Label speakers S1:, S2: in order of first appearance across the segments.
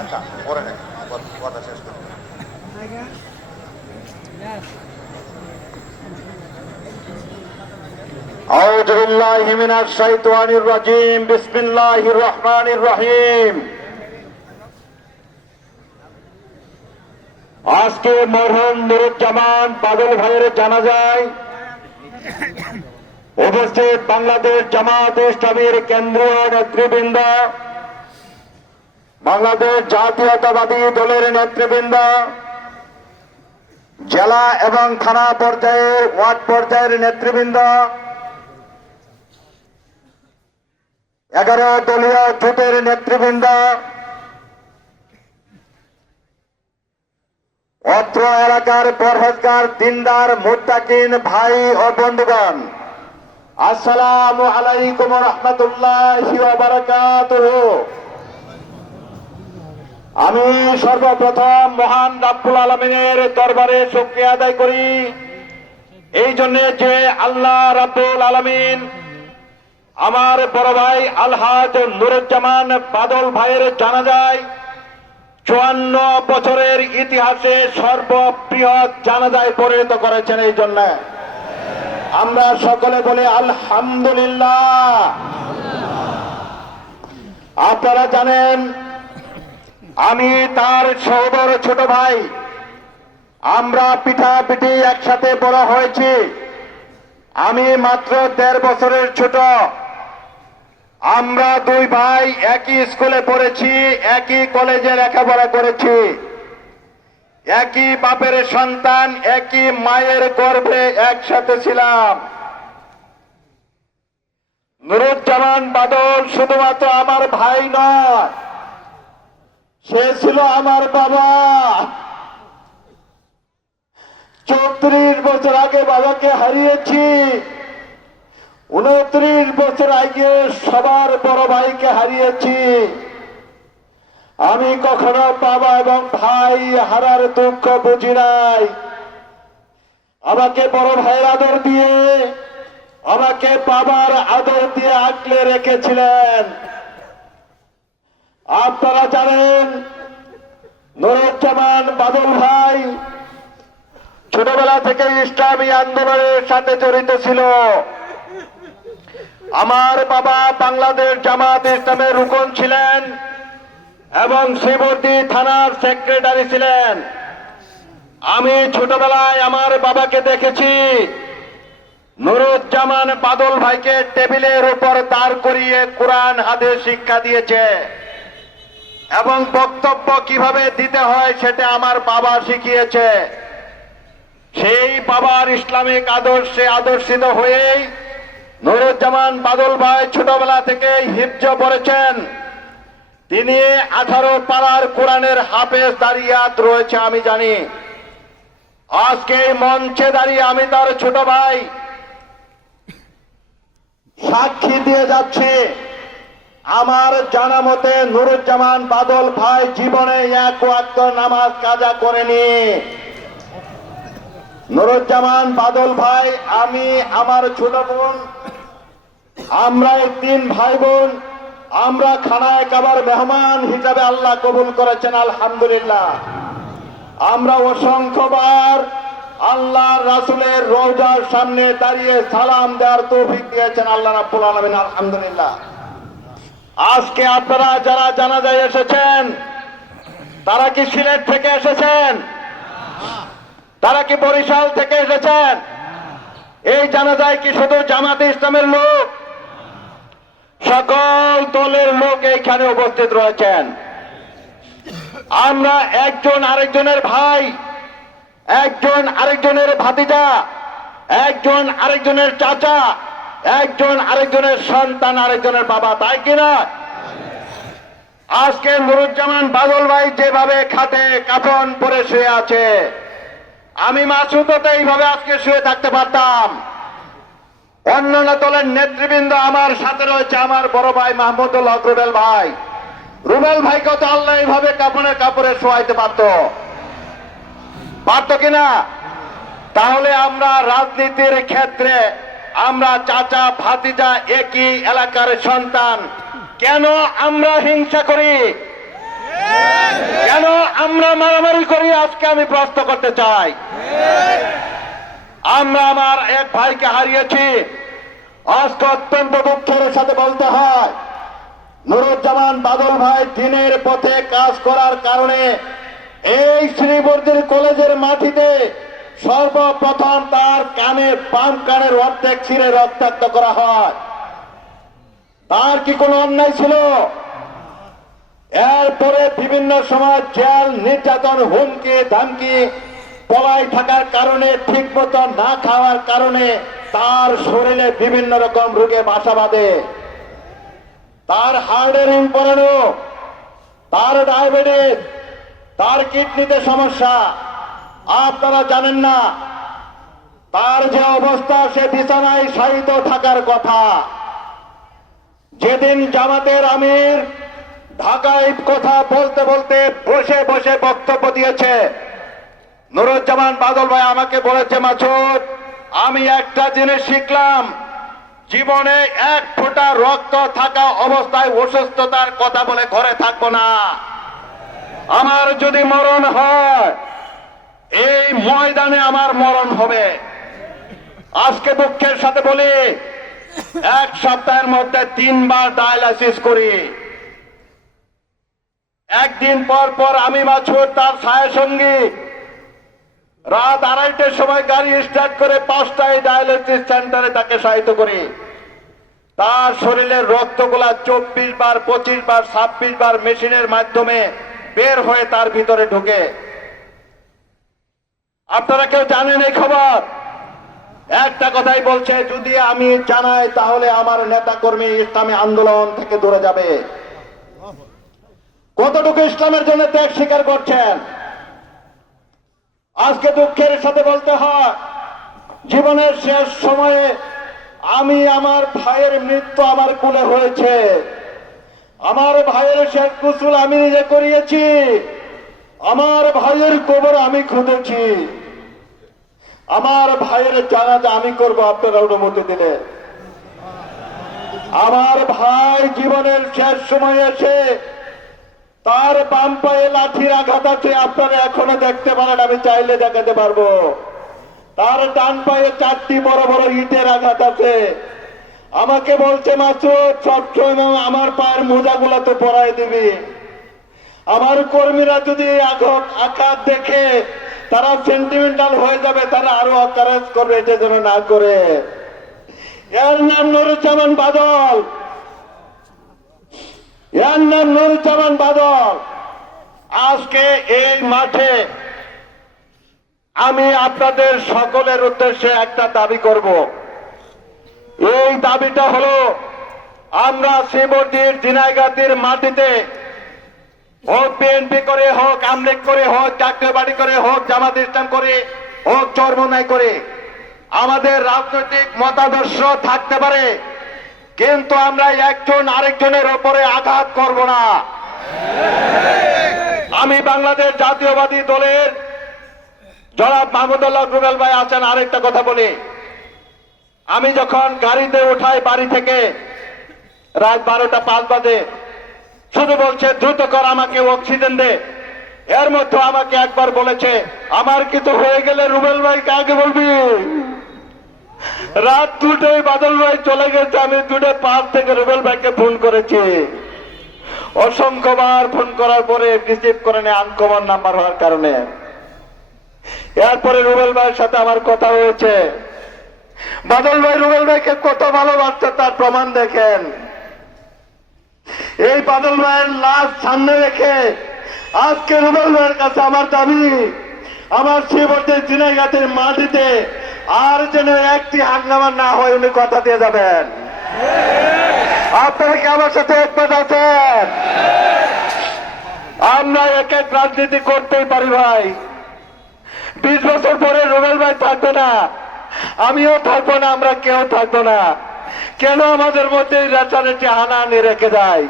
S1: আচ্ছা পরে নাকি কথা শেষ করি أعوذ بالله من الشيطان الرجيم بسم الله الرحمن الرحيم আজকে মরহুম নুরুজ্জামান বাদল ভাইয়ের জানাজায় উপস্থিত বাংলাদেশ জামাত ইসলামীর কেন্দ্রীয় নেতৃবৃন্দ বাংলাদেশ জাতীয়তাবাদী দলের নেতৃবৃন্দ, জেলা এবং থানা পর্যায়ের ওয়ার্ড পর্যায়ের নেতৃবৃন্দ, এগারো দলীয় জোটের নেতৃবৃন্দ, অত্র এলাকার পরহেজগার দিনদার মুতাকিন ভাই ও বন্ধুগণ, আসসালামু আলাইকুম রহমতুল্লাহ আমি সর্বপ্রথম মহান রাব্বুল আলমিনের দরবারে শুক্রিয়া আদায় করি। এই জন্য যে আল্লাহ রাব্বুল আলমিন আমার বড় ভাই আলহাজ নুরুজ্জামান বাদল ভাইয়ের জানা যায় চুয়ান্ন বছরের ইতিহাসে সর্ববৃহৎ জানাজায় পরিণত করেছেন এই জন্য। আমরা সকলে বলে আলহামদুলিল্লাহ। আপনারা জানেন আমি তার সহোদর ছোট ভাই। আমরা পিঠা পিঠি একসাথে বড় হয়েছি। আমি মাত্র দেড় বছরের ছোট। আমরা দুই ভাই একই স্কুলে পড়েছি, একই কলেজে লেখাপড়া করেছি। একই বাপের সন্তান, একই মায়ের গর্ভে একসাথে ছিলাম। নুরুজ্জামান বাদল শুধুমাত্র আমার ভাই নয় সে ছিল আমার বাবা। চৌত্রিশ বছর আগে বাবাকে হারিয়েছি। উনত্রিশ বছর আগে সবার বড় ভাইকে হারিয়েছি। আমি কখনো বাবা এবং ভাই হারার দুঃখ বুঝি নাই। আমাকে বড় ভাইয়ের আদর দিয়ে, আমাকে বাবার আদর দিয়ে আগলে রেখেছিলেন। আপনারা জানেন, নুরুজ্জামান বাদল ভাই ছোটবেলা থেকে ইসলামী আন্দোলনের সাথে জড়িত ছিল। আমার বাবা বাংলাদেশ জামাত ইসলামের রুকন ছিলেন এবং শ্রীবর্তী থানার সেক্রেটারি ছিলেন। আমি ছোটবেলায় আমার বাবাকে দেখেছি। নুরুজ্জামান বাদল ভাইকে টেবিলের উপর দাঁড় করিয়ে কোরআন হাতে শিক্ষা দিয়েছে। এবং বক্তব্য কীভাবে দিতে হয় সেটা আমার বাবা শিখিয়েছে। সেই বাবার ইসলামিক আদর্শে আদর্শিত হয়েই নুরুজ্জামান বাদল ভাই ছোটবেলা থেকে হিফজ পড়েছেন। তিনি আঠারো পাড়ার কোরআনের হাফেজ দাঁড়িয়াত রয়েছে, আমি জানি। আজকে মঞ্চে দাঁড়িয়ে আমি তার ছোট ভাই সাক্ষী দিয়ে যাচ্ছে। আমার জানা মতে নুরুজ্জামান বাদল ভাই জীবনে এক ওয়াক্ত নামাজ কাজা করেনি। নুরুজ্জামান বাদল ভাই, আমি আমার ছোট বোন, আমরা এই তিন ভাই বোন, আমরা খানায় কাবার মেহমান হিসাবে আল্লাহ কবুল করেছেন, আলহামদুলিল্লাহ। আমরা অসংখ্যবার আল্লাহ রাসুলের রোজার সামনে দাঁড়িয়ে সালাম দেওয়ার তৌফিক দিয়েছেন, আল্লাহ রাব্বুল আলামিন, আলহামদুলিল্লাহ। আজকে আপনারা যারা জানাজায় এসেছেন, তারা কি সিলেট থেকে এসেছেন? তারা কি বরিশাল থেকে এসেছেন? এই জানাজায় কি শুধু জামাতে ইসলামের লোক? সকল দলের লোক এইখানে উপস্থিত রয়েছেন। আমরা একজন আরেকজনের ভাই, একজন আরেকজনের ভাতিজা, একজন আরেকজনের চাচা, একজন আরেকজনের সন্তান, আরেকজনের বাবা, তাই কিনা আজকে নুরুজ্জামান বাদল ভাই যেভাবে খাতে কাফন পরে শুয়ে আছে, আমি মাসুদতে এইভাবে আজকে শুয়ে থাকতে পারতাম। অন্যান্য দলের নেতৃবৃন্দ আমার সাথে রয়েছে, আমার বড় ভাই মাহমুদুল হক রুবেল ভাই। রুবেল ভাইকে তো আল্লাহ এইভাবে কাপড়ে কাপড়ে শোয়াইতে পারত? পারত কিনা? তাহলে আমরা রাজনীতির ক্ষেত্রে আমরা চাচা, ভাতিজা একই এলাকার সন্তান। কেন আমরা হিংসা করি? কেন আমরা মারামারি করি? আজকে আমি প্রশ্ন করতে চাই। আমরা আমার এক ভাইকে হারিয়েছি। আজকে অত্যন্ত দুঃখের সাথে বলতে হয়, নুরুজ্জামান বাদল ভাই দিনের পথে কাজ করার কারণে এই শ্রীবর্দীর কলেজের মাটিতে সর্বপ্রথম তার কানে পাম কানের অর্ধেক ছিঁড়ে রক্তাক্ত করা হয়। তার কি কোনো অন্যায় ছিল? এরপরে বিভিন্ন সময় জেল, নির্যাতন, হুমকি, ধামকি, পলাই থাকার কারণে, ঠিক না খাওয়ার কারণে তার শরীরে বিভিন্ন রকম রোগে বাসা বাঁধে। তার হার্টের রিং তার ডায়াবেটিস, তার কিডনিতে সমস্যা, আপনারা জানেন না। তার যে অবস্থা, সে বিছানায় শায়িত থাকার কথা। যেদিন জামাতের আমির ঢাকায় কথা বলতে বলতে বসে বসে বক্তব্য দিয়েছে। নুরুজ্জামান বাদল ভাই আমাকে বলেছে মাছুদ আমি একটা জিনিস শিখলাম। জীবনে এক ফোঁটা রক্ত থাকা অবস্থায় অসুস্থতার কথা বলে ঘরে থাকব না। আমার যদি মরণ হয়, এই ময়দানে আমার মরণ হবে। আজকে দুঃখের সাথে বলি এক সপ্তাহের মধ্যে তিনবার ডায়ালাইসিস করি। একদিন পর পর আমি মাছুর তার ছায়া সঙ্গী। রাত আড়াইটার সময় গাড়ি স্টার্ট করে পাঁচটায় ডায়ালিসিস সেন্টারে তাকে সহায়তা করি। তার শরীরের রক্তগুলা চব্বিশ বার, পঁচিশ বার, ছাব্বিশ বার মেশিনের মাধ্যমে বের হয়ে তার ভিতরে ঢুকে। আপনারা কেউ জানেন এই খবর? একটা কথাই বলছে, যদি আমি জানাই, তাহলে আমার নেতা কর্মী ইসলামী আন্দোলন থেকে দূরে যাবে। কতটুকু ইসলামের জন্য ত্যাগ স্বীকার করছেন? আজকে দুঃখের সাথে বলতে হয়, জীবনের শেষ সময়ে আমি আমার ভাইয়ের মৃত্যু আমার কুলে হয়েছে। আমার ভাইয়ের শেষ কুসুল আমি নিজে করিয়েছি। আমার ভাইয়ের কবর আমি খুঁজেছি। আমার ভাইয়ের জানাজা আমি করব, আপনারা অনুমতি দিলে। আমার ভাই জীবনের শেষ সময় এসে তার বাম পায়ে লাঠির আঘাত আছে, আপনারা এখনও দেখতে পারেন, আমি চাইলে দেখাতে পারব। তার ডান পায়ে চারটি বড় বড় ইটের আঘাত আছে। আমাকে বলছে, মাসুদ, সবসময় আমার পায়ের মোজাগুলো তো পরাই দিবি। আমার কর্মীরা যদি আঘাত আঘাত দেখে তারা সেন্টিমেন্টাল হয়ে যাবে, তারা আরও অকারেজ করবে, এটা যেন না করে। এর নাম নুরুজ্জামান বাদল। এর নাম নুরুজ্জামান বাদল। আজকে এই মাঠে আমি আপনাদের সকলের উদ্দেশ্যে একটা দাবি করব। এই দাবিটা হলো, আমরা শ্রীমন্দির দিনাইগাতির মাটিতে হোক বিএনপি করে, হোক আমলেক করে, হোক চাকরিবাড়ি করে, হোক জামাত ইসলাম করে, হোক চরমনাই করে, আমাদের রাজনৈতিক মতাদর্শ থাকতে পারে, কিন্তু আমরা একজন আরেকজনের ওপরে আঘাত করব না। আমি বাংলাদেশ জাতীয়বাদী দলের জনাব মাহমুদুল্লাহ রুবেল ভাই আছেন, আরেকটা কথা বলি। আমি যখন গাড়িতে উঠাই বাড়ি থেকে, রাত বারোটা পাঁচ বাজে শুধু বলছে, দ্রুত কর আমাকে অক্সিজেন দে। এর মধ্যে আমাকে একবার বলেছে, আমার কিছু হয়ে গেলে রুবেল ভাই কাকে বলবি? রাত দুটোই বাদল ভাই চলে গেছে, আমি দুটো পাঁচ থেকে রুবেল ভাইকে ফোন করেছি। অসংখ্যবার ফোন করার পরে রিসিভ করে নেয়, আনকমন নাম্বার হওয়ার কারণে। এরপরে রুবেল ভাইয়ের সাথে আমার কথা হয়েছে। বাদল ভাই রুবেল ভাইকে কত ভালোবাসছে তার প্রমাণ দেখেন। এই বাদল ভাইয়ের লাশ সামনে রেখে আজকে রুবেল ভাইয়ের কাছে আমার দাবি, আমার শ্রীবর্তের চিনাইগাতের মাটিতে আর যেন একটি হাঙ্গামা না হয় উনি কথা দিয়ে যাবেন। আপনারা কি আমার সাথে একমত আছেন? আমরা এক এক রাজনীতি করতেই পারি ভাই। বিশ বছর পরে রুবেল ভাই থাকবে না, আমিও থাকব না, আমরা কেউ থাকব না। কেন আমাদের মধ্যে এই রেচারেচি হানাহানি রেখে দেয়?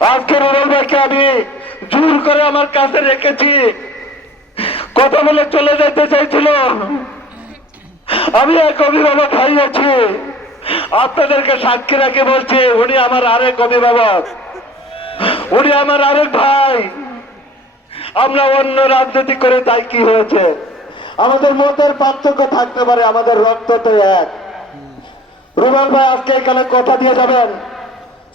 S1: আজকে রুবেল ভাইকে আমি জোর করে আমার কাছে রেখেছি। কথা বলে চলে যেতে চাইছিল। আমি এক অভিভাবক হারিয়েছি আপনাদেরকে সাক্ষী রাখে বলছি, উনি আমার আরেক অভিভাবক। উনি আমার আরেক ভাই। আমরা অন্য রাজনীতি করে তাই কি হয়েছে? আমাদের মতের পার্থক্য থাকতে পারে, আমাদের রক্ত তো এক। রুবেল ভাই, আজকে এখানে কথা দিয়ে যাবেন?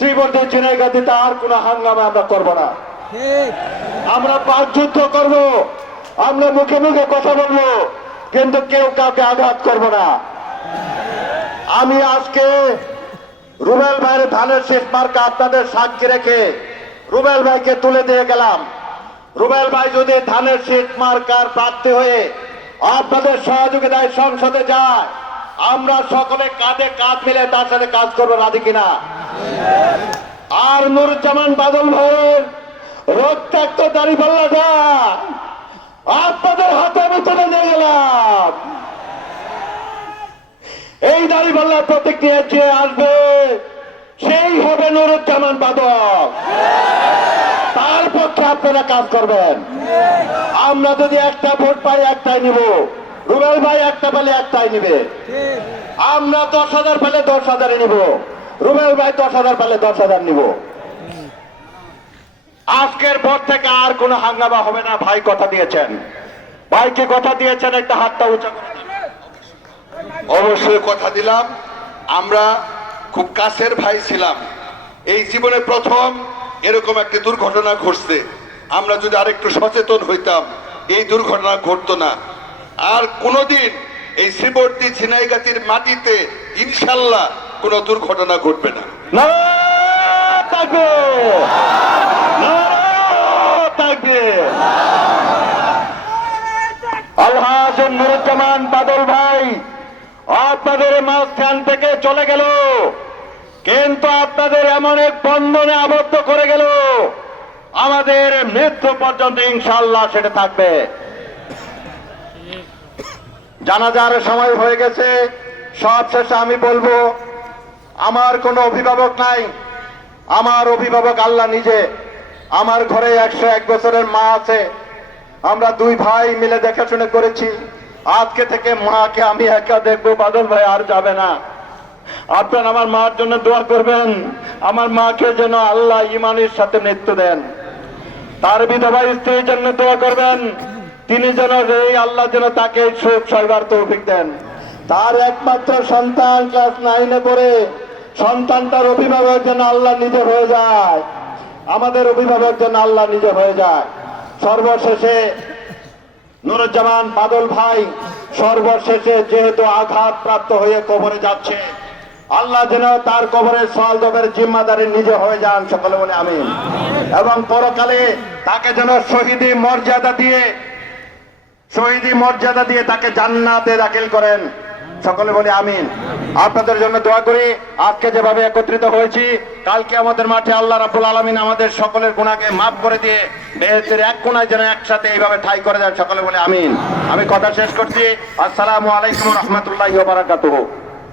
S1: শ্রীবর্ধী চিনাইগাতিতে আর কোনো হাঙ্গামে আমরা করব না। আমরা পাঁচ যুদ্ধ করব। আমরা মুখে মুখে কথা বলব কিন্তু কেউ কাউকে আঘাত করব না। আমি আজকে রুবেল ভাইয়ের ধানের শেষ মার্কা আপনাদের সাক্ষী রেখে রুবেল ভাইকে তুলে দিয়ে গেলাম। রুবেল ভাই যদি ধানের শীত মার্কার প্রার্থী হয়ে আপনাদের সহযোগিতায় সংসদে যায় আমরা সকলে কাঁধে কাঁধ মিলে তার সাথে কাজ করব, রাজি কিনা? আর নুরুজ্জামান বাদল ভাইয়ের রক্তাক্ত দাড়ি পাল্লাটা আপনাদের হাতে আমি তুলে নিয়ে গেলাম। এই দাড়ি পাল্লার প্রতিক্রিয়া যে আসবে, সেই হবে নুরুজ্জামান বাদক তার পক্ষে আপনারা কাজ করবেন। আমরা যদি একটা ভোট পাই, একটাই নিব। রুবেল ভাই একটা পেলে একটাই নিবে। আমরা দশ হাজার পেলে দশ হাজারে নিব। রুবেল ভাই দশ হাজার পেলে দশ হাজার নিব। আজকের পর থেকে আর কোনো হাঙ্গামা হবে না, ভাই কথা দিয়েছেন। ভাইকে কথা দিয়েছেন, একটা হাতটা উঁচা করে
S2: অবশ্যই কথা দিলাম। আমরা খুব কাছের ভাই ছিলাম। এই জীবনে প্রথম এরকম একটি দুর্ঘটনা ঘটছে। আমরা যদি আরেকটু সচেতন হইতাম, এই দুর্ঘটনা ঘটতো না। আর কোনোদিন এই শ্রীবর্তী ঝিনাইগাতির মাটিতে ইনশাল্লাহ কোনো দুর্ঘটনা ঘটবে না।
S1: বাদল ভাই, আপনাদের মাঝখান থেকে চলে গেল। কিন্তু আপনাদের এমন এক বন্ধনে আবদ্ধ করে গেল। আমাদের মৃত্যু পর্যন্ত ইনশাল্লাহ সেটা থাকবে। জানাজার সময় হয়ে গেছে। সব শেষে আমি বলব, আমার কোনো অভিভাবক নাই। আমার অভিভাবক আল্লাহ নিজে। আমার ঘরে একশো এক বছরের মা আছে। আমরা দুই ভাই মিলে দেখাশুনে করেছি। আজকে থেকে মাকে আমি একা দেখব। বাদল ভাই আর যাবে না। আপনার আমার মার জন্য দোয়া করবেন। আমার মাকে যেন আল্লাহ ইমানের সাথে মৃত্যু দেন। তার বিধবা স্ত্রীর জন্য দোয়া করবেন। তিনি যেন এই আল্লাহ যেন তাকে সুখ সরবার তৌফিক দেন। তার একমাত্র সন্তান ক্লাস নাইনে পড়ে সন্তানটার অভিভাবক যেন আল্লাহ নিজে হয়ে যায়। আমাদের অভিভাবক যেন আল্লাহ নিজে হয়ে যায়। সর্বশেষে নুরুজ্জামান বাদল ভাই সর্বশেষে যেহেতু আঘাত প্রাপ্ত হয়ে কবরে যাচ্ছে, আল্লাহ যেন তার কবরের সওয়াল জবের জিম্মাদারি নিজে হয়ে যান, সকলে বলে আমি এবং পরকালে তাকে যেন শহীদি মর্যাদা দিয়ে শহীদি মর্যাদা দিয়ে তাকে জান্নাতে দাখিল করেন। সকলে বলি আমিন। আপনাদের জন্য দোয়া করি, আজকে যেভাবে একত্রিত হয়েছি, কালকে আমাদের মাঠে আল্লাহ রাবুল আলমিন আমাদের সকলের গুণাকে মাফ করে দিয়ে বেহেতের এক কোনায় যেন একসাথে এইভাবে ঠাই করে দেন, সকলে বলে আমিন। আমি কথা শেষ করছি। আসসালামু আলাইকুম রহমতুল্লাহ বারাকাতুহ।